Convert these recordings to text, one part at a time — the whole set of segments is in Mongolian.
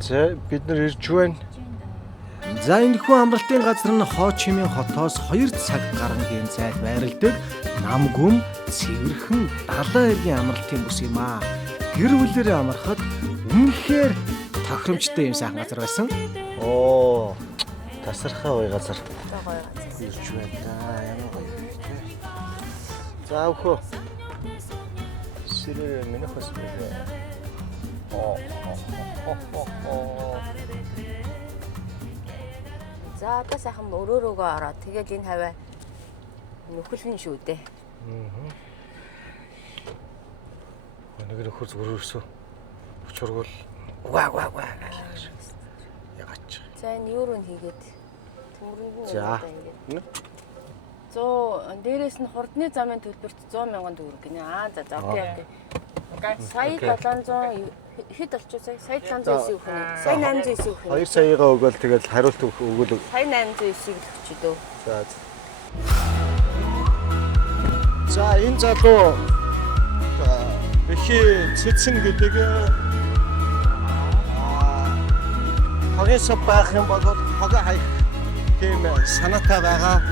За бид нар ирж байна. За энэхүү амралтын газар нь Хоо Чи Minh хотоос 2 цаг гарангийн зайд байрладаг намгүм цэвэрхэн далайн эргийн амралтын бүс юм аа. Гэр бүлэрээ амархад үнэхээр тохиромжтой юм сайхан газар байсан. Оо, тасархаа гоё газар. Гоё газар. Ирж байна да. Ямар гоё вэ? За өхөө. Сэрэ минь хос бэ. Оо. За одоо сайхан өрөөрөөгөө ороод тэгээд энэ хаваа нөхөлн шүү дээ. Нэг нөхөр зүгээр өрсөө. Өчөргөл ва гэж. Ягаач. За энэ юуруу хийгээд төмөрөнд нь За. ингээд 100 дээрээс нь хурдны замын төлбөрт 100,000 төгрөг гинэ. За окей. Сая 700 хэд болчих вэ? Сая 709 өгөх нь. Сая 809 өгөх нь. 2 саягаа өгөөл тэгэл хариулт өгөөл. Сая 809-ийг л өгч дөө. За энэ залуу эхий цэцэн гэдэг хогёсоо байх юм бол хогоо хайх тийм санаатай байгаа.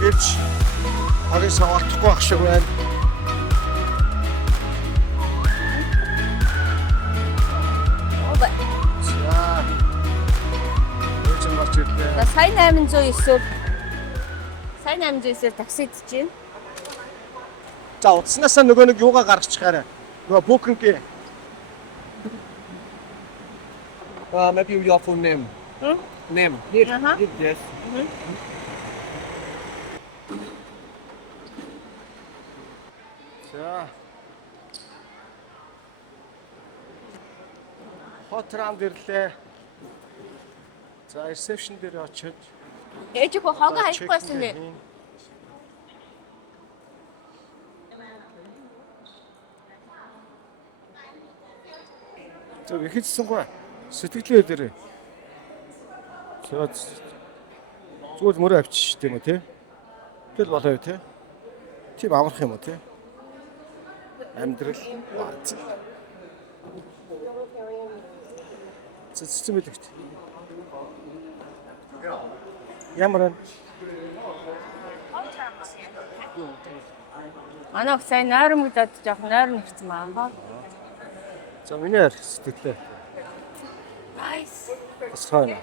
Гэвч хогёсоо олдохгүй байх шиг байна. Сая 809-ээр сая 809-ээр таксид чинь. За утаснаас нөгөө нэг юугаа гаргачихаарай. Нөгөө букинг. Maybe your full name. Name. Yes. За. Хотрам дэрлээ. За ресепшн дээр очиж Ээж хөө хогоо хайхгүй байсан бэ? Зөв ихэжсэн гоо. Сэтгэлээ дээр. Зүгээр мөрөө авчиж тийм үү те? Тэгэл болоо те? Тийм амарх юм уу те? Амьдрал. Цэцэн мэлэгт. Ямар вэ? Манай сайн нойрмогдоод жоох нойр нэрсэн маа. За миний сэтгэлээ. Nice. Тасхайна.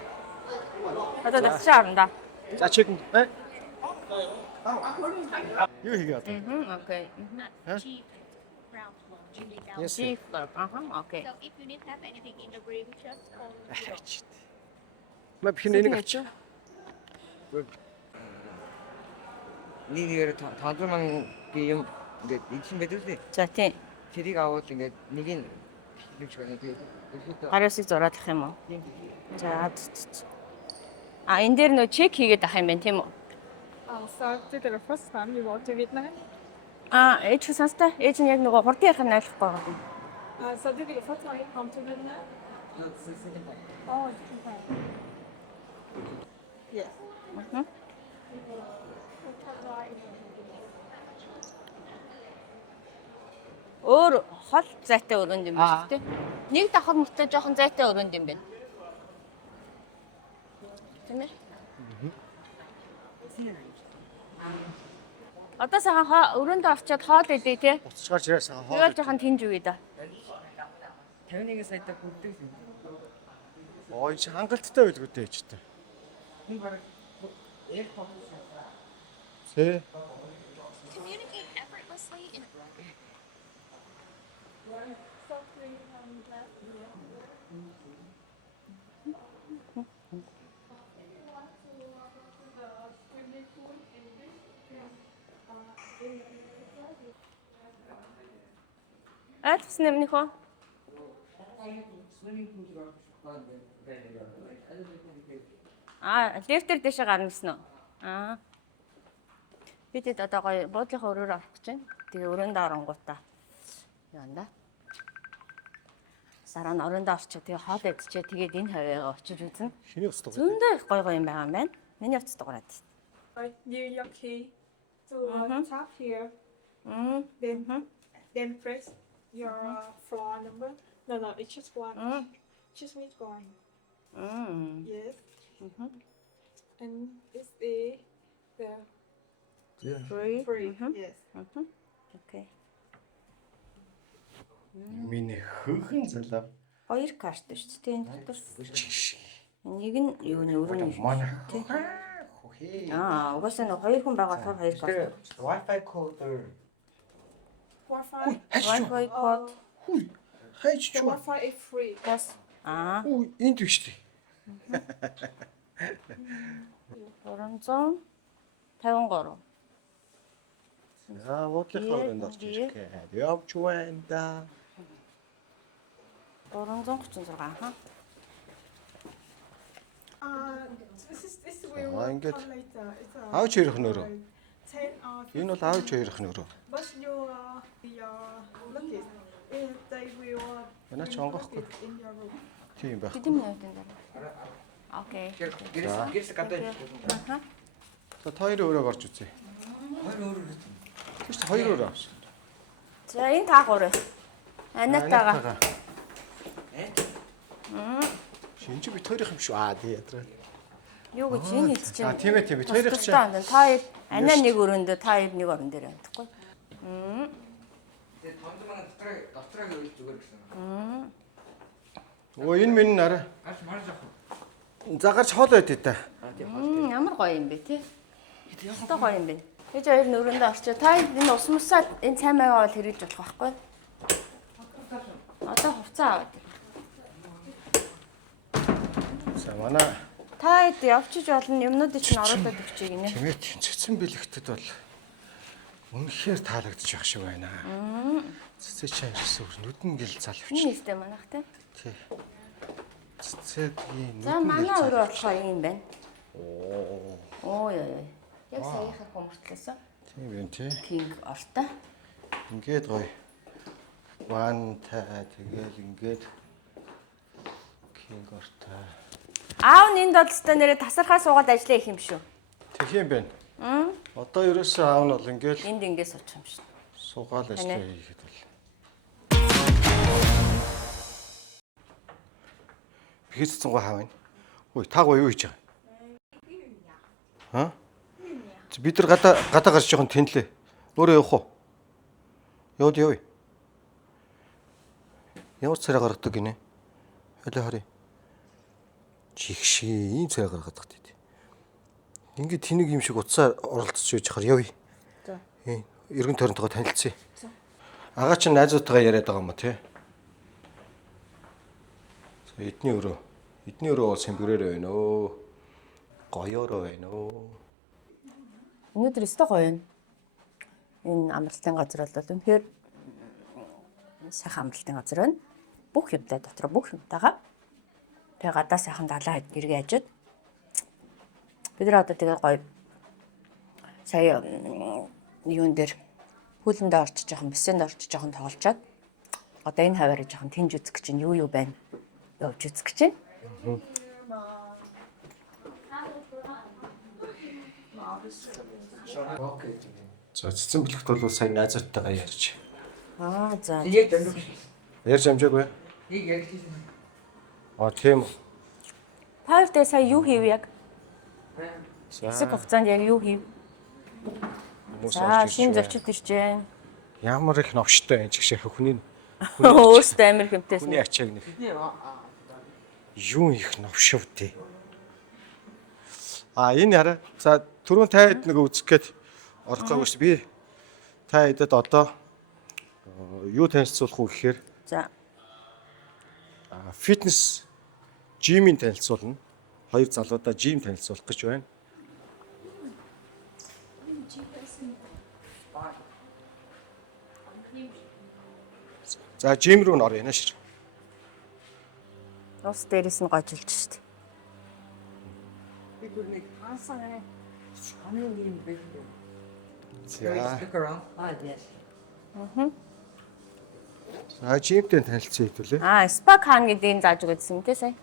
Одоо тасчаарна да. За чиг. Юу хийгээд? Окей. Yes. Chief. Окей. So if you need to have anything in the gravy, just call. Мэ бихний нэг авч. 니가 다들만 게임 근데 이쯤 매들지. За тийм. 제리가 아웃 근데 니긴 이렇게 그 Гараасыг зураадах юм уу? За. Энэ дээр нөө чек хийгээд ах юм байна тийм үү? So this is the first time you want to Vietnam? Ээж сонстой. Ээж нь яг нөгөө хурдан ярих нь ойлгохгүй байгаа. So this is the first time you come to Vietnam? Oh, okay. Yes. Өөр хол зайтай өрөөнд юм байна шүү дээ. Нэг давхар мөртөө жоохон зайтай өрөөнд юм байна. Тийм ээ. Одоо сайхан өрөөндөө авчиад хоол идэ тий. Буцаж гарч ирээсаа хоол. Тэгээд жоохон тэнж үе да. 태연이가 살때 볼때 Ой чи хангалттай байлгүй дээ ээжтэй. Тэ. Communicate effortlessly in Айлтсан юм нөхөө. Лифтер дэше гарна гэсэн үү? Бид одоо гоё буудлынхаа өрөөр орох гэж байна. Тэгээ өрөөндөө оронгуудаа. Яанда. Сараа нь өрөөндөө орчоо тэгээ хоол идчихээ тэгээд энэ хавьяага очиж үзнэ. Шиний устдаг. Зөндөө их гоё юм байгаа юм байна. Миний утас дуурайд. New York key. So tap here. Then press your floor number. No, it's just one. just meet going. Мм. Yes. Mhm. And it's the Free. free. Mhm. Yes. Mhm. Окей. Миний хөхөн залав. Хоёр карт шүү дээ. Энэ дотор нэг нь юу нөрөн Манай тий. хөхөө. Угаасаа нэг хоёр хүн байгаа болохоор хоёр карт. Wi-Fi кодер. Wi-Fi. Wi-Fi код. Хайч The чуу. Wi-Fi is free. Бас Үу энд биш үү? 353. Уудлынхаа өрөөнд орж ирэх гээд явж байна да. 336 хаа. This will ингээд come later. It's аавч хоёрох нөрөө. 10 or Энэ бол аавч хоёрох нөрөө. but your luggage, they will Манай ч онгохгүй. put in your room. Тийм байх. Хэдэн минутын дараа? Окей. Гэрс гадаа. Аха. За та хоёрын өрөөг орж үзье. Тийш хоёр өрөө авсан. За энэ та гурав. Анатаага. Шинж бит хоёрын юм шүү. Аа тий ядраа. Юу гэж энэ хэд чинь? Тийм ээ бит хоёрын чинь. Та хоёр анаа нэг өрөөндөө та хоёр нэг орон дээр амтахгүй. Тэгээ тонд манай дотроо хийвэл зүгээр гэсэн. Өө энэ минь арай. Гарч марж авах. За гарч хоол байд та. Ямар гоё юм бэ те? Ястаа гоё юм бэ? Гэж хоёр нөрөндөө орчоо. Та энэ ус мусаа энэ цай маягаа бол хэрэгж болох байхгүй. Одоо хувцас аваад. За манай Та хэд явчих болно юмнуудыг чинь оруулаад өгчэй гинэ. тийм ээ цэцэн бэлэгтэд бол үнэхээр таалагдчих байх шиг байна. Цэцээ чинь ирсэн нүдэн гэл залвч. Энэ нэстэй манайх те. Тий. Цэцээгийн За манай өрөө болохоор юм байна. Оо яа. Яг саяхан хүмүүртлээсэн. Тийм байна тий. Пинк ортой. Ингээд гоё. Вантай тэгэл ингээд кинг ортой. Аав нь энд бодлостой нэрээ тасархаа суугаад ажиллаа их юм шүү. Тэг юм байна. Одоо ерөөсөө аав нь бол ингээд Энд ингэ суучих юм шүү. суугаал ажиллаа хийхэд бол. Бихээс цэцэн гоо хаав. Үй та гоо юу хийж байгаа? Ха? Бид нар гадаа гарч жоохон тэнлээ. Өөрөө явах уу? Яваад явъя. Ямар царай гаргадаг гинэ? Хөлөө харъя. Жигшээ ийм царай гаргадаг гэдэг. Ингээд тэнийг юм шиг утсаар оролцож байж хахаар явъя. За. Эргэн тойронтойгоо танилцъя. Агаа чинь найзуудтайгаа яриад байгаа юм уу те? За эдний өрөө. Эдний өрөө бол сэмбгэрээр байна өө. Гоёороо байна өө. Өнөөдөр өстой гоё юм. Энэ амралтын газар бол үнэхээр сайхан амралтын газар байна. Бүх юмтай дотор бүх юмтайгаа. Тэгээ гадаа сайхан далаа иргэ хажууд. Бид нар одоо тэгээ гоё сая юун дээр хөлөндөө орчиж жоохон бассейнд орчиж жоохон тоглолцоод одоо энэ хаваараа жоохон тэнж үзэх гэж чинь юу юу байна. Явж үзэх гэж чинь. За цэцэн бэлэгт бол сая найзуудтайгаа ярьж. За. Яг дөрөв. Ярьж амжаагүй. Нэг яг хийсэн. Тийм. Тавтай сая юу хийв яг? За Хэсэг хугацаанд яг юу хийв? За шинэ зочид ирж байна. ямар их новштой энэ чигшээ хүний Өөртөө амир хэмтээс. хүний ачааг нэг. Юу их новшив дээ. Энэ хараа. За түрүүн таад нэг үзэх гээд орох гайгүй шүү. Би та хэдэд одоо юу танилцуулах уу гэхээр За. фитнес жимийн танилцуулна. Хоёр залуудаа жим танилцуулах гэж байна. За жим рүү н орё яаш. Ус дээрээс нь гожилж штт. Би гүрний Ансаа. хамгийн юм бэ. За Look around. за жимтэй танилцсан хэвлээ. Спа кан гэдгийг зааж өгөөдсөн юм те сая.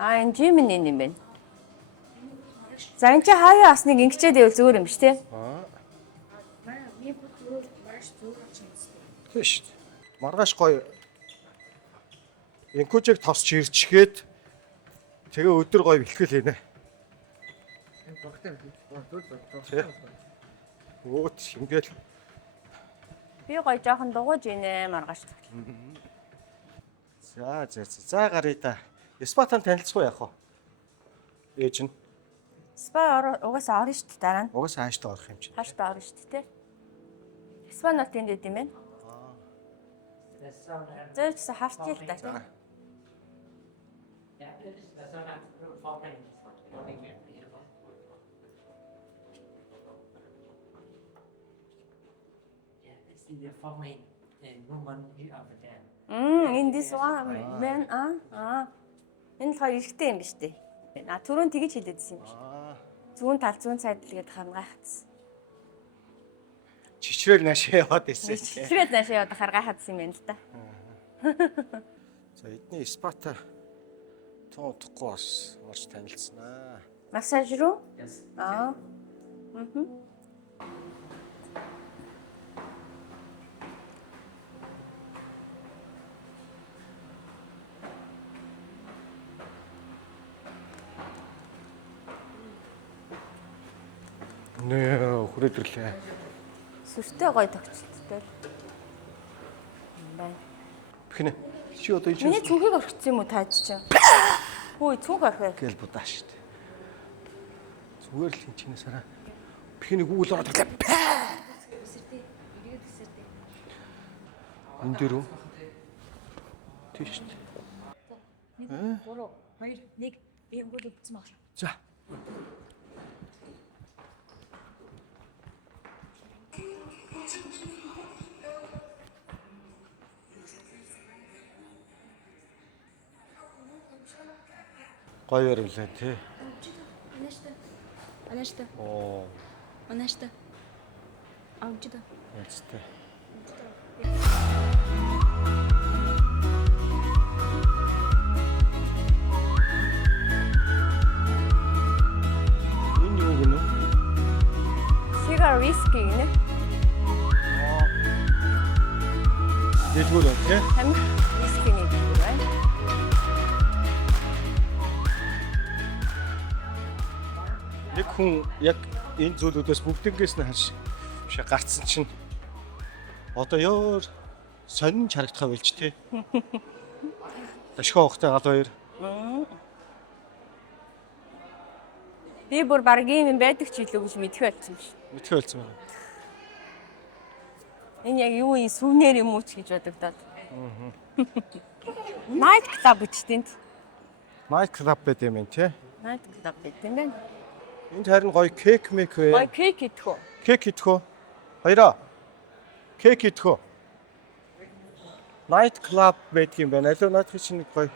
Энэ жим нь энэ юм байна. За энэ чи хаяа асныг ингэчээд ивэл зүгээр юм биш те. Тийш. Маргааш гоё Инкужиг тосч ирчгээд тэгээ өдөр гоё бэлтгэл хийнэ. Өөт ингээл Би гоё жоохон дугуйж инэ маргааш. за гарыг да. Спатан танилцгүй яах вэ? Ээж нь Спа угаасаа орно шүү дээ дараа нь. угаасаа хааштай орох юм чинь. Хааштай орно шүү дээ. Спа нот тэнд идэм байх. Зөөч харчих л да тийм. In this one when энэ л хоёр ихтэй юм биш үү? Түрүүн тэгэж хэлээдсэн юм биш. Зүүн тал зүүн сайд л гээд хангайхацсан. Чичрэл наашаа яваад ирсэн. Чичрээд наашаа яваад харгайхацсан юм байна л да. За эдний спата тоохгүй бас орж танилцсанаа. Массаж руу? Нөө хүрээдэрлээ. Сүртэй гоё тогтцолтой. Байна. Бихнэ. Чи одоо энэ Миний цүнхийг орхисон юм уу таач чинь? Хөөе цүнх орхив. гэл будаа шүү дээ. Зүгээр л энэ чинээс хараа. Бихнийг үйл ороод ирлээ. Энэ дөрөв. Тийш шүү дээ. 3 2 1 би өнгөд өвдсөн байна. За. Гоё ирлээ тий. Анашта. Оо, Анашта. Аужда. яцтай. Энэ юу гэнэ? Cigar whiskey гинэ. Дэлгүүр үү тий? Хамт whiskey нэг байна. Нэг хүн яг энэ зүйлүүдээс бүгднгээс нь харж биш гарцсан чинь одоо ёор сонин харагдахаа байлж тий. Дашгаа ухтай гал хоёр. Би бүр баг ийм юм байдаг ч илүү гэж мэдэх болсон биш. Мэдхий болсон байна. Энэ яг юу юм сүвнэр юм уу ч гэж бодогдоод. Night club үчтэнд. Night club гэдэг юм тий. Night club гэдэг юм байна. Энд харин гоё кек мек вэ? Гоё кек идэх үү? Кек идэх үү? Хоёроо. Кек идэх үү? Night club байдаг юм байна. Алуу наадах чинь нэг гоё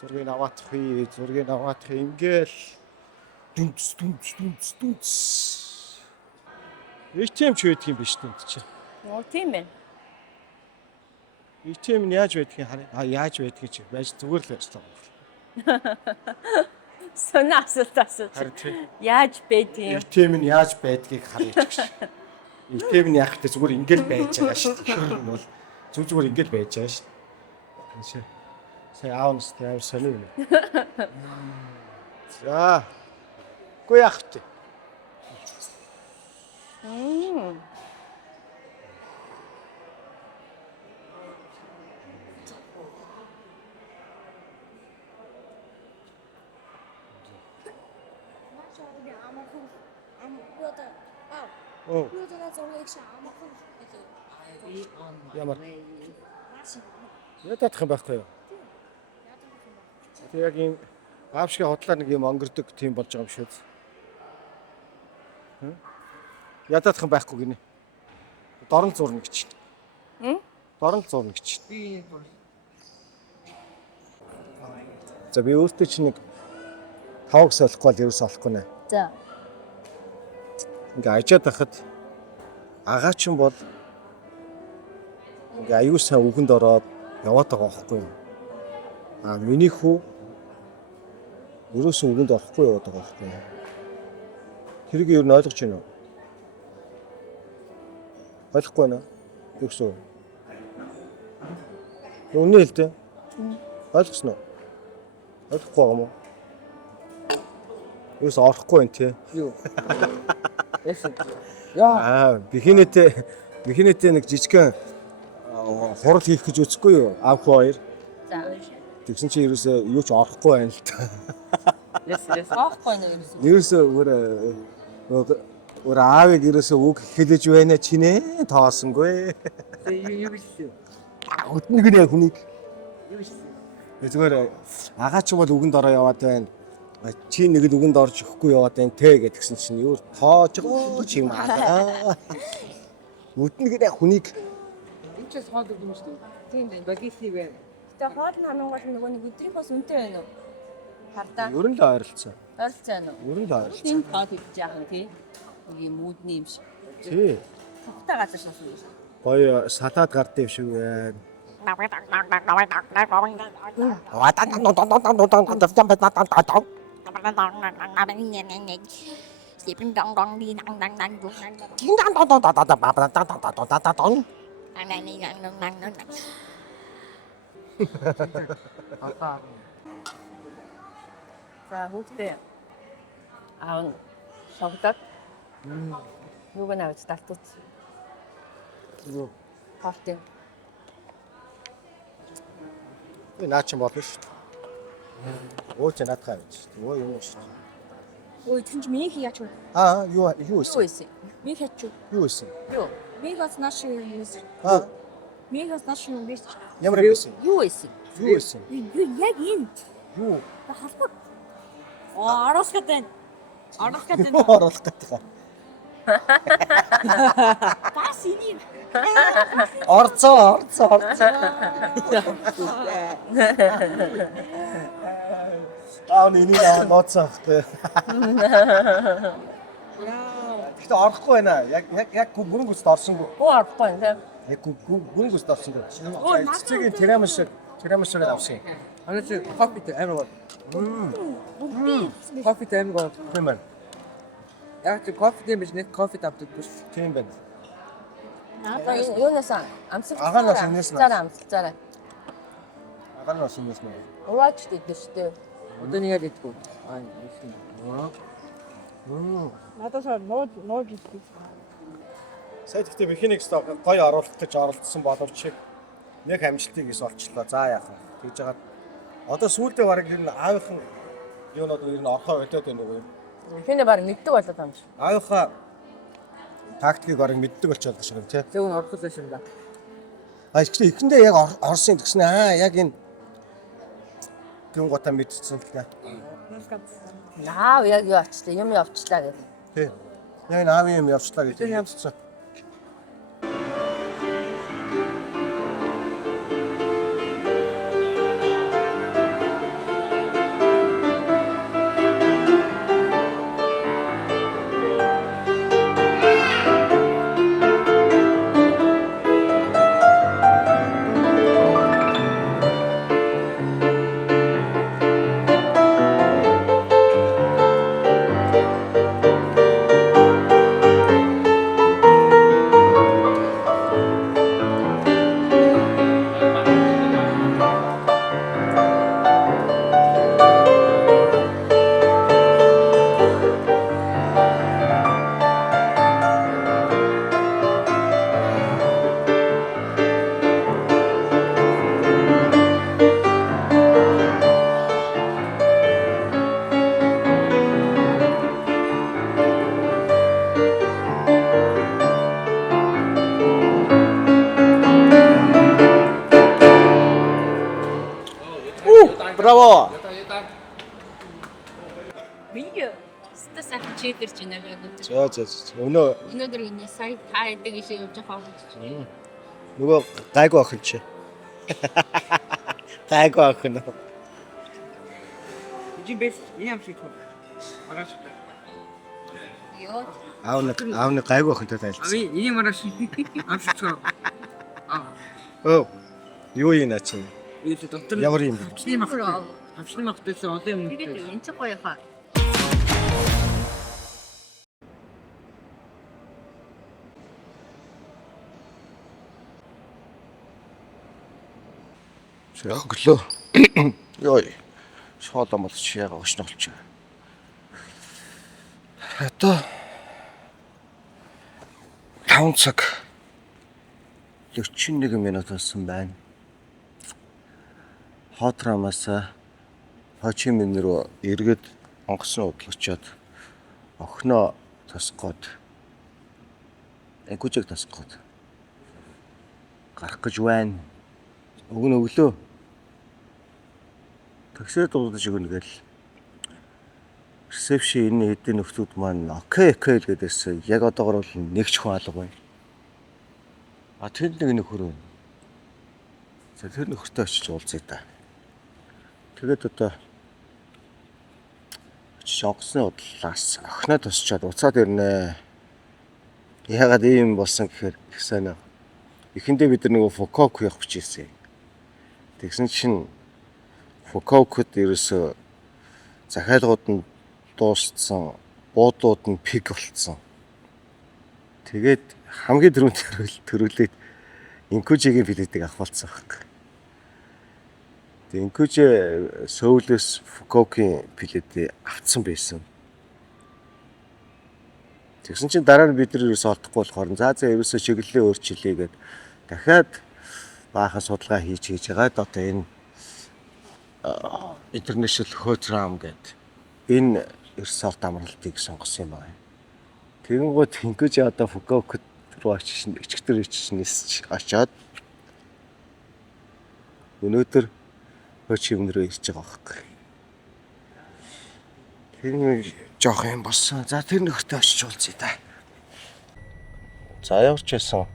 зургийг аваадах хий, зургийг аваадах ингээл дүнц. ATM ч байдаг юм биш дүнд чинь. Оо тийм байна. ATM нь яаж байдгийг харъя. Яаж байдгийг чи байж зүгээр л байж таа. Сонио асуулт асууж. Харин тий. Яаж байдгийг. ATM нь яаж байдгийг харъя ч гэж. ATM нь яг ихтэй зүгээр ингээл байж байгаа шүү дээ. Тэр нь бол зүгээр ингээл байж байгаа шүү дээ. Сая аавнс тэр сонио юм. За. Гүй яах вэ? Оо. Ямар? Ядах юм байхгүй юу? Тэг яг юм аавшиг хотлоо нэг юм онгордог тийм болж байгаа юм шүү. Ядах юм байхгүй гинэ. Дорн зурна гэж. Дорн зурна гэж. За би өөртөө чи нэг тавг солихгүй л ерөөс олохгүй нэ. За. Ингээ ажаад байхад агаа чинь бол ингээ аюу сан үгэнд ороод яваад байгаа байхгүй юм. Миний хүү ерөөсөн үгэнд орохгүй яваад байгаа байхгүй юм. Тэрийг юу ойлгож байна уу? Ойлгохгүй байна. Юу гэсэн үг? Үнэн л дээ. Ойлгосноо? Ойлгохгүй юм уу? Юус орохгүй байх тий. Юу? Яа. Бихинэтэ нэг жижигхэн хурал хийх гэж үзэхгүй юу? Аав хоёр. За. Тэгсэн чинь ерөөсөө юу ч орохгүй байна л та. Аахгүй нэ ерөөсөө. Ерөөсөө өөр аавыг ерөөсөө үг хэлэж байна чи нэ тоосонгүй. Юу биш. Өднөгнээ хүнийг Юу биш. зүгээр агаа ч бол үгэнд ороо яваад байна. Чи нэг л үгэнд орж өгөхгүй яваад байна те гэдгсэн чинь юу тоож байгаа чи юм аа. Өднөгнээ хүнийг Энэ ч хаадаг юм шүү дээ. Тийм дээ. Багиси вэ. Тэгээ хоол нь хамгийн гол нөгөө нэг өдрийнхөөс үнэтэй байна уу? Хардаа. ер нь л ойролцоо. Ойлцоо байна уу? Ер нь л ойролцоо. Тийм тоо хийж яахан тий. Нэг юм мүүдний юм шиг. Тий. Тавтай газар шосон юм шиг. Гоё салаад гардыг шиг байна. Sleeping dong dong đi dang dang dang dang dang. За хүүхдээ аав нь шогдоод юуг нь авч талтууц. Юу? Хортын. Наа чи болно шүү дээ. Өө чи наадхаа байж шүү дээ. Өө юм шүү дээ. Ой, тэр чинь миний яач вэ? Аа юу Юу исэн? исэн? Миний яач вэ? Юу исэн? Юу? Миний хас наш юм. Аа Миний хас наш юм биш. ямар исэн? Юу исэн? Юу исэн? Юу яг энд. Юу? Халбар. Оros гэдэг. Оros гэдэг. Юу оруулах гэдэг. Бас энийг. Орцоо. Аа нэний ноцох тэ. Гэхдээ орохгүй байна. Яг гүн гүст орсонгүй. Буу орохгүй юм тийм. Яг гүн гүст орсонгүй. Цэцгийн тирамшиг авсан. Анаа чи кофе амар гоо. Кофе амар гоо. Тийм байна. Яг чи кофе тийм биш нэг кофе тавдаг биш. Тийм байна. Юунаас амсах. Агаанаас энэс нь. Цаараа амсцаарай. Агаанаас юм ясна. Ураач гэдэг шүү дээ. Одоо нэг яд идэггүй. Аа тийм. Надаас нууж ирсэн. Сая гэхдээ механик гоё оруулах гэж оролдсон боловч нэг амжилтыг ис олчлоо. За яах вэ? Тэгж жагаад одоо сүүлдээ баг ер нь аавынхан юунууд ер нь орхоо өдөөд байна уу? Хинэ баг мэддэг болоод байгаа юм шиг. Аавынхаа тактикийг баг мэддэг болчиход байгаа шиг юм тий. Зөв нь орхол байсан да. А ихтэй ихэндээ яг орсон гэсэн яг энэ гүн готаа мэдсэн л дээ. Наав яг юу очтой юм явчлаа гэх. Тий. Яг энэ аавын юм явчлаа гэж хэлсэн. Браво! Миний өстө сайхан чийдэр чинь яг өнөдөр. Өнөө Энэ сая та гэдэг ишээ явж байгаа юм. нөгөө гайгүй ах юм чи. Гайгүй ах нь. Жин бэс юм шиг. Мараш. Йоо. Аавны гайгүй ах энэ тайлцсан. Ави ийм мараш. Амшигцгаа. Оо. Юу юм наа чи? Ийм доктор. Ямар юм бэ? Амшигны махтайсан олон юм. Тэгээд энэ ч гоё хаа. Өглөө. Йой. Шоолоо молч яга очно болчих. Одоо 5 цаг 41 минут болсон байна. Хотрамаас Хочимин руу эргээд онгоцны удал очиод охиноо тосгоод Энкужиг тосгоод гарах гэж байна. Өглөө таксид дуудаж өгнө гэл ресепшн энэ хэдийн нөхдүүд маань окей гэдээс яг одоогор бол нэгч хүн алга байна. Тэр нэг нөхөр. За тэр нөхөртэй очиж уулзъя та. Тэгээд одоо очиж онгоцны удлаас охиноо тосчоод уцаад ирнэ. Яагаад ийм болсон гэхээр ихсэн. Эхэндээ бид нар нөгөө Фукоку явах гэж ирсэн. Тэгсэн чинь Фукокуд ерөөсө захиалгууд нь дууссан, буудлууд нь пик болцсон. Тэгээд хамгийн түрүүнд төрүүлээд Энкужигийн билетийг авах болсон байхгүй. Тэгээд Энкужи Сөүлөөс Фукокийн билетийг авцсан байсан. Тэгсэн чинь дараа нь бид нар ерөөсө олдохгүй болохоор за ерөөсө чиглэлээ өөрчилье гэд дахиад баахан судалгаа хийж байгаад одоо энэ International Hotram гэдэг энэ ресорт амралтыг сонгосон юм байна. Тэгэнгүүт Энкужи одоо Фукокуд руу очиж өчигдөр нисч очоод өнөөдөр Хочимин руу ирж байгаа байхгүй. Тэр нэг жоох юм болсон. За тэр нөхөртөө очиж уулзъя та. За явж байсан.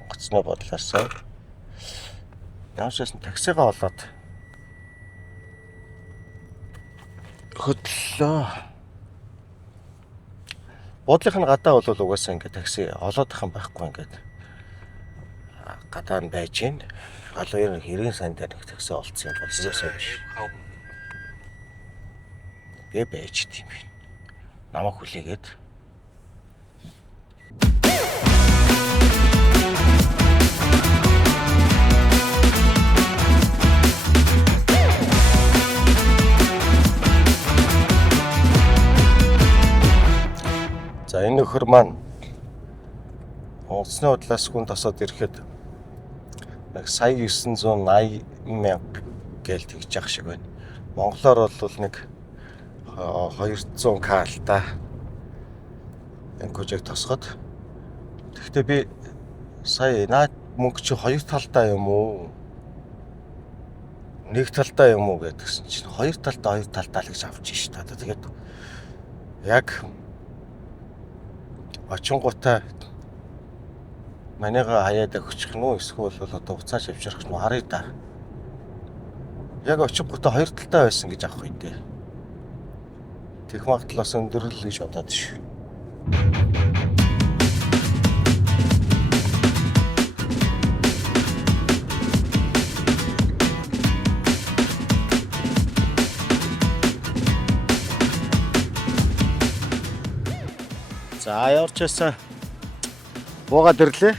Онгоцны бодлоосоо явшаасан таксигаа олоод хөдлөө. Бодлынх нь гадаа бол угаасаа ингээд такси олоодох юм байхгүй ингээд гадаа нь байж гин. Галуур хэрэг санд нэг такси олцсон юм болсоосоо биш. Гэ байж тийм юм. Намайг хүлээгээд за энэ нөхөр маань онгоцны удлаас хүн тосоод ирэхэд нэг сая 980 мянга гээл тэгж явах шиг байна. Монголоор бол нэг 200 калта Энкужиг тосгоод тэгтээ би сая наад мөнгө чи хоёр талдаа юм уу? Нэг талдаа юм уу гэдгсэн чинь хоёр талдаа л гэж авч ийн шүү дээ. Тэгээд яг очингуудаа манайга хаяад өгчих нь үү эсвэл одоо уцааш авчрах нь харъя да. Яг очингуудаа хоёр талдаа байсан гэж авах үедээ. Тех магтлаас өндөрлөл гэж бодоод шүү. За явчихсан. Буугаад ирлээ.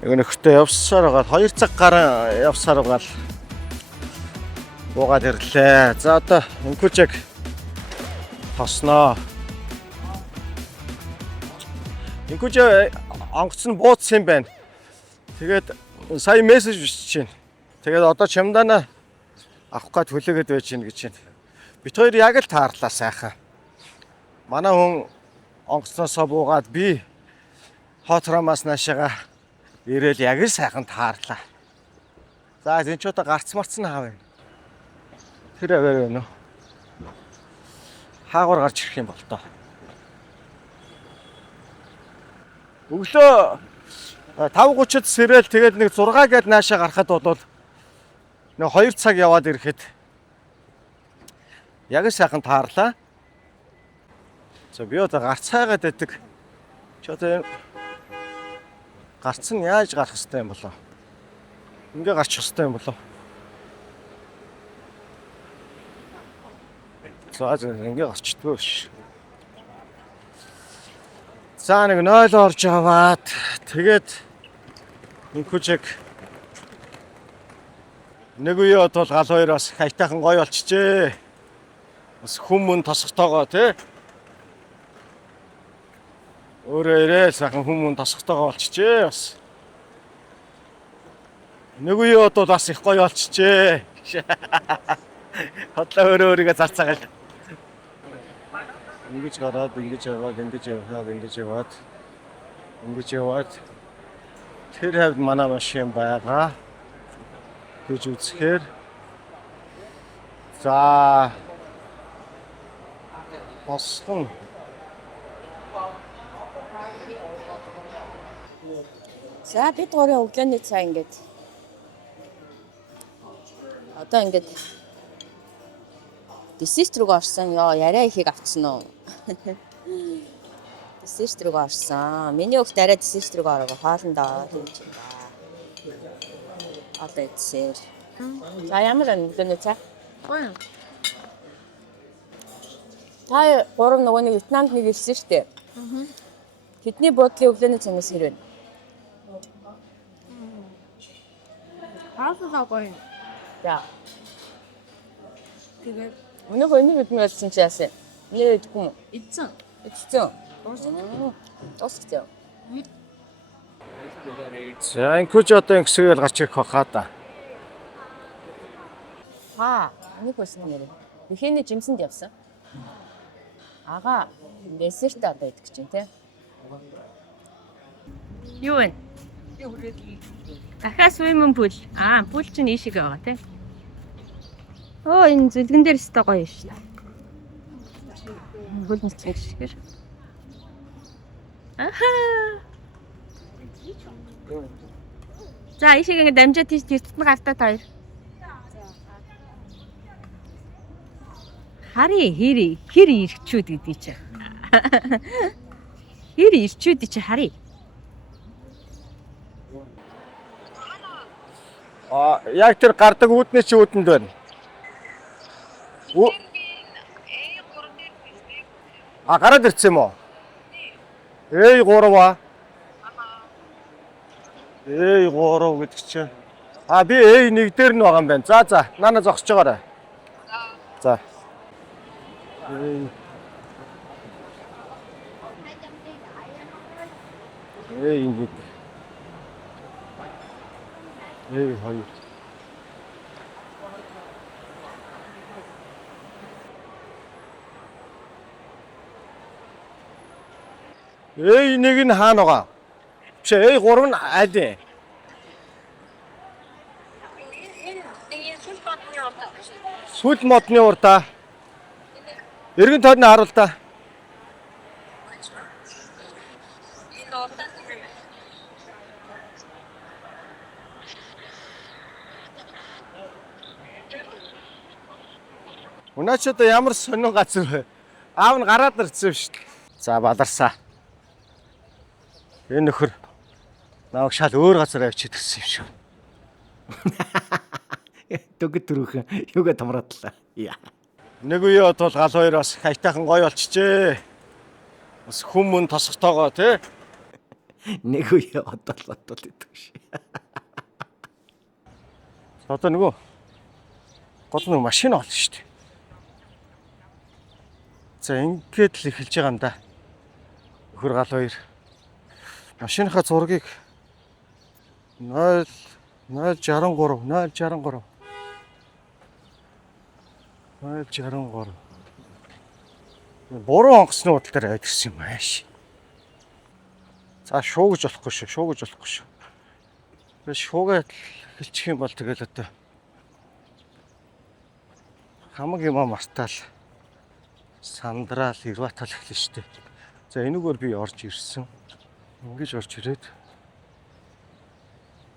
Яг нөхөртөө явсаар байгаа 2 цаг гарan явсаар байгаа л буугаад ирлээ. За одоо Энкужиг тосноо. Энкужи онгоц нь бууцсан юм байна. Тэгээд сая мессеж бичиж байна. Тэгээд одоо чамдаана авах гээд хүлээгээд байж гин гэж байна. Бид хоёр яг л таарлаа сайхан. Манай хүн онгоцноосоо буугаад би Хотрамаас наашаага ирээл яг л сайхан таарлаа. За энэ ч одоо гарц марцсан хаав юм. Тэр аваар байна уу? Хаагуур гарч ирэх юм бол тоо. Өглөө 5:30-д сэрэл тэгээд нэг 6 гээд наашаа гарахад бол нэг 2 цаг яваад ирэхэд яг сайхан таарлаа. За би одоо гарцаагаад байдаг. Чи одоо гарц нь яаж гарах хэвтэй юм болоо? Ингээ гарчих хэвтэй юм болоо. За ингээ гарчдгүй ш. За нэг 0 орж аваад тэгээд Энкужиг Нэг үеэд бол гал хоёр бас хайтайхан гоё болчихжээ. Бас хүмүүн тосготойгоо тий. Өөрөө ирээ сайхан хүмүүн тосготойгоо болчихжээ бас. Нэг үеэд бол бас их гоё болчихжээ. Хотлоо өөрийгөө зарцаагаад. Ингэж гараад ингэж яваад. Тэр хавьд манай машин байгаа. Гэж үзэхээр за босхон За бид гурийн өглөөний цай ингээд одоо ингээд десерт руу орсон. Яа, яриа ихийг авцсан уу? Десерт руу орсон. Миний өгт арай десерт руу ороо хоолндоо тэгж байна. Одоо идсээр. За ямар өглөөний цай? Гоё. Та гурав нөгөө нэг Вьетнамд нэг ирсэн шүү дээ. Тэдний буудлын өглөөний цайнаас хэрвээ. Хаалгаа гоё. За. Тэгээд Өнөөх өнийг үдмэ болсон чи яасан? Нэр идэхгүй юм. эцэн. Эцсэн. Дуусчихсан. за инкуч одоо ингэсгээл гарч ирэх баха да. Энийг болсон нэр. Бихээний жимсэнд явсан. Ага, десерт одоо идэх гэж байна те. Юу вэ? Дахиад swimming pool. Пул чинь ийшиг байгаа те. Энэ зүлгэн дээр өстой гоё шүү дээ. Бүл мэт шиг. За ийшиг ингэ дамжаад тийш тэртэн гартаа таяр. Хари хэр ирчүүд гэдгийг чи. Хэр ирчүүд чи хари. Яг тэр гардаг үүдний чи үүдэнд байна. Гараад ирсэн юм уу? A3 A3 гэдэг чинь. Би A1 дээр нь байгаа юм байна. За, наана зогсож байгаарай. За. A1. A2. A1 нь хаана байгаа? Чи A3 нь аль вэ? Сүл модны урдаа. Эргэн тойрны харуул та. Унаач одоо ямар сонин газар вэ? Аав нь гараад ирсэн шүү дээ. За баларсаа. Энэ нөхөр намайг шал өөр газар авчиж ирсэн юм шиг. Дөгд төрөөхөн юугаа томроодлаа. Нэг үеэд бол гал хоёр бас хайтайхан гоё болчихжээ. Бас хүмүүн тосготойгоо тий. Нэг үе одоо идэх шээ. Одоо нөгөө гол нэг машин олно шүү дээ. За ингээд л эхэлж байгаа юм да. Нөхөр гал хоёр машиныхаа зургийг 063 Буруу онгоцны удал дээр авчихсан юм ааш. За шуугаж болохгүй шүү. Шуугаад эхэлчих юм бол тэгэл одоо хамаг юм мартаал сандраал ирватал эхлэн штэ. За энүүгээр би орж ирсэн. Ингэж орж ирээд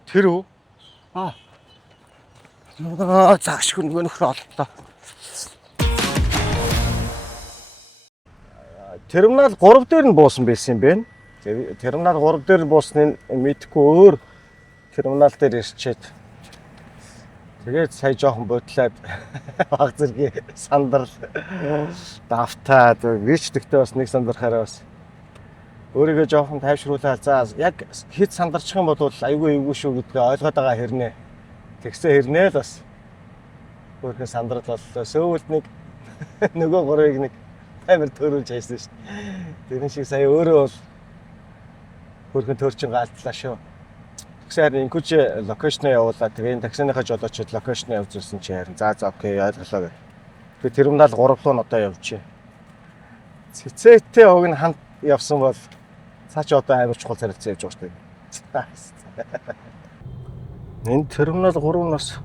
тэр үү? Загшгүй нөгөө нөхөр оллоо. Терминал 3 дээр нь буусан байсан юм байна. Терминал 3 дээр буусныг мэдхгүй өөр терминал дээр ирчээд тэгээд сая жоохон бодлоод баг зэргийн сандрал давтаад вичдэгтэй бас нэг сандрахаараа бас өөрийгөө жоохон тайвшруулаад за яг хэд сандарчих юм бол айгүй шүү гэдгээ ойлгоод байгаа хэрнээ. Тэгсээ хэрнээ л бас Хөрхөн сандрал боллоо. Сөүлд нэг нөгөө гурыг нэг амар төрүүлж хайсан шүү дээ. Тэр шиг сая өөрөө бол хөрхөн төрчин гаалтлаа шүү. Тэгэхээр инкуч локейшн явуулаад тэгээ таксиныхаа жолоочод локейшн явуулсан чи харин за окей ойлголоо гэх. Тэгээ терминал 3 руу нь одоо явчихъя. Цэцээтэй уг нь хамт явсан бол цаа чи одоо амар чухал зарилцаа явж байгаа шүү дээ. Энэ терминал 3-наас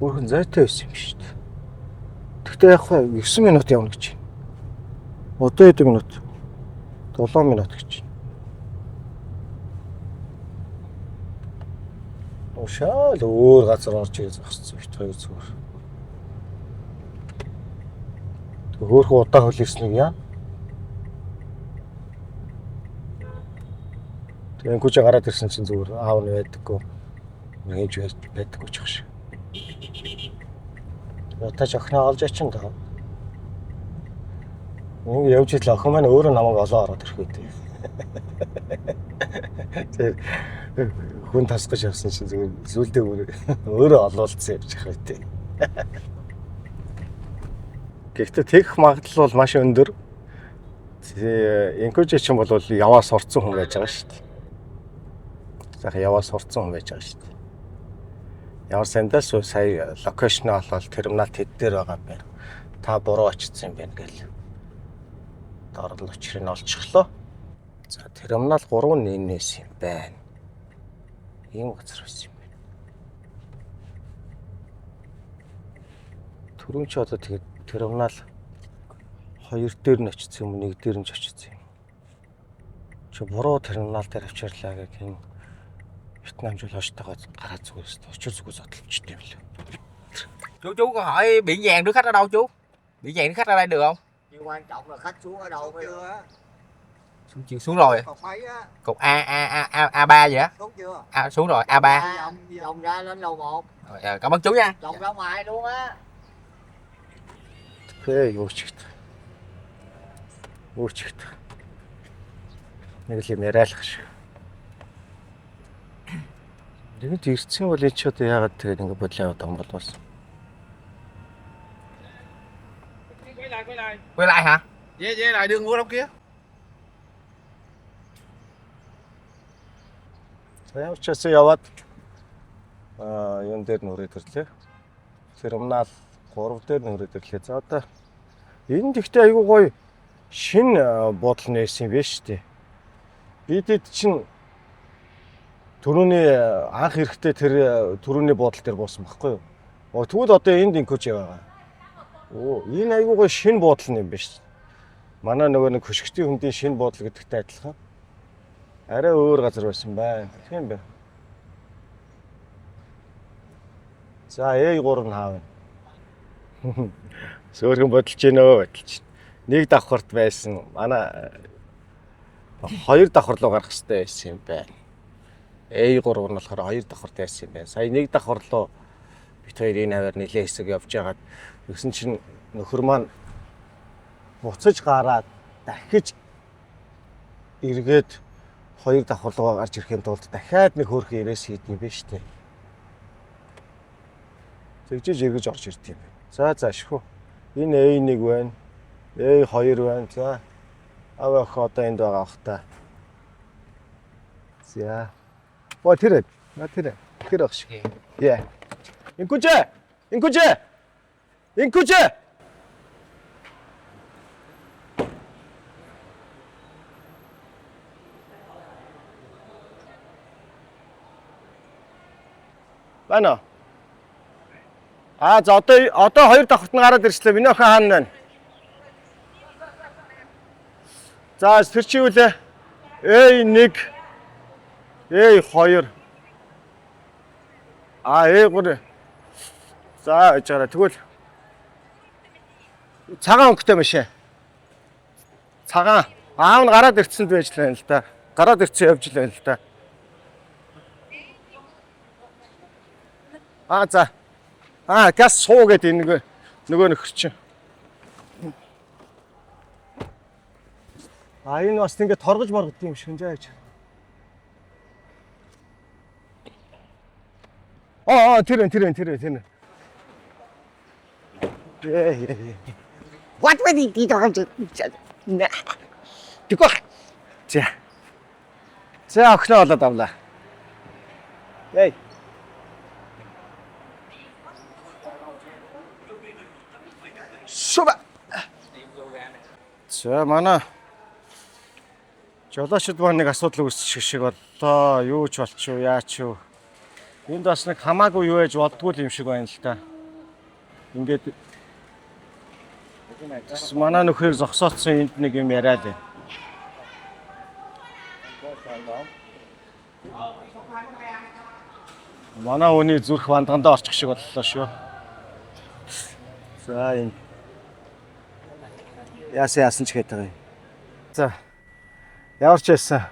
бүрхэн зайтай байсан юм шүү дээ. Тэгтээ яг 9 минут явна гэж байна. Одоо хэдэн минут? 7 минут гэж. Ушаал өөр газар орж ирэх зогссон бит хоёр зүгээр. Хөөхөн удаа хөл ирсэн юм яа. Тэгээ энэгүй ч гараад ирсэн чинь зүгээр аав нь байдаггүй. Нэгж байдаггүй ч гэж. Ятаж охиноо олж ачин даа. Нэг явж ил охин маань өөрөө намайг олоо ороод ирэх үү. Тэр хүн тасгаж явсан чинь зүгээр зүйлдээ өөрөө олоолцсон явж байгаа үү. Гэхдээ тэгэх магадлал бол маш өндөр. Инкуч чинь бол яваа сурцсан хүн байж байгаа шүү дээ. Захаа яваа сурцсан хүн байж байгаа шүү дээ. Ямар сандаас сая локейшн олол терминал хэд дээр байгаа юм бэ? Та буруу очсон юм байна гэл. Дорол учрыг нь олчихлоо. За терминал 3 нэнээс юм байна. Ийм газар байсан юм байна. Түрүүн чи одоо тэгээд терминал 2 дээр нь очсон юм, 1 дээр нь ч очсон юм. Чи буруу терминал дээр авчирлаа гэх юм. Вьетнам жил хойштойгоо гараад зүгээс очир зүгөө зодтолчтой юм лээ. Chú có hỏi biển vàng đưa khách ở đâu chú? Biển vàng đưa khách ở đây được không? Điều quan trọng là khách xuống ở đâu chưa á. Xuống rồi. Cột mấy á. Cục A3 vậy á? Xuống chưa? Xuống rồi, A3. Vòng ra lên lầu 1. Rồi, cảm ơn chú nha. Vòng ra ngoài luôn á. Thế vô chịt. Vô chịt. Нэг л юм яриалах шиг. Тэгвэл ирсэн бол энэ ч одоо яагаад тэгээд ингэ бодлоо яваад байгаа юм бол бас. Quay lại hả? Về lại đường ngủ đâu kia. За явчихсан яваад юун дээр нүрээд ирлээ. Терминал 3 дээр нүрээд ирлээ. За одоо энэ тэгтээ айгүй гоё шин бодол нээсэн юм байна шүү дээ. Бидэд чинь түрүүний анх эрэхтэй тэр түрүүний бодол дээр буусан байхгүй юу? Тэгвэл одоо энд инкоч яваа. Энэ айгүй гоё шин бодол юм байна шүү. Манай нөгөө нэг хөшгтийн хүндийн шин бодол гэдэгтэй адилхан. Арай өөр газар байсан байна. Тийм бэ. За A3 хаав. Сөөргөн бодолж гинөө бодолж. Нэг давхарт байсан. Манай 2 давхар руу гарах хэрэгтэй байсан юм байна. A3 нь болохоор 2 давхарт байсан юм байна. Сая нэг давхар руу бит хоёр энэ хавар нэлээ хэсэг явж байгаад тэгсэн чинь нөхөр маань буцаж гараад дахиж эргээд 2 давхар руу гарч ирэхэд тулд дахиад нэг хөөрхөн ирээс хийдэг юм байна шүү дээ. Тэгжиж эргэж орж ирд юм. За шхүү. Энэ A1 байна. A2 байна. За. Авах одоо энд байгаа бах та. За. Тэр ах шиг. Яа. Инкужэ. Байна. За одоо 2 давхарт нь гараад ирчлээ. Миний охин хаана байна? За тэр чивэл A1 A2 A3 за ячаараа тэгвэл цагаан өнгөтэй машин. Цагаан аав нь гараад ирцэнд байж л байна л да. Гараад ирцэн явж л байна л да. За. Газ суу гэдэг энэ нөгөө нөхөр чинь. Энэ бас ингэ торгож моргод юм шиг нэ яаж. Тэр. What would he do? Тэгвэл. За охиноо болоод авлаа. Эй. Шуба. За манай жолоочд маань нэг асуудал үүсчих шиг боллоо. Юу ч болчихоо, яач юу. Энд бас нэг хамаагүй юу яж болдгүй юм шиг байна л та. Ингээд манай нөхрийг зогсоолцсон энд нэг юм яриа л. Манай хүний зүрх вандгандаа орчих шиг боллоо шүү. За энэ яасан ч гэдэг юм. За ямар ч байсан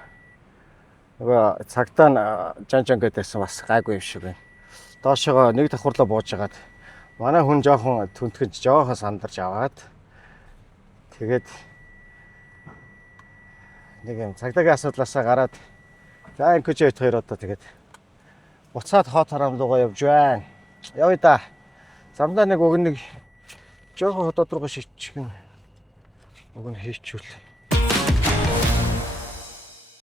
нөгөө цагтаа жан гэдээсэн бас гайгүй юм шиг байна. Доошоо нэг давхарлаа бууж агаад манай хүн жоохон түнтгэж жоохон сандарч аваад тэгээд нэг юм цагдаагийн асуудлаасаа гараад за энэ көжөөт хоёр одоо тэгээд буцаад хоот харам руугаа явж байна. Явъя да. Замдаа нэг уг нэг жоохон хотод руугаа шичих юм. Уг нь хийчихвэл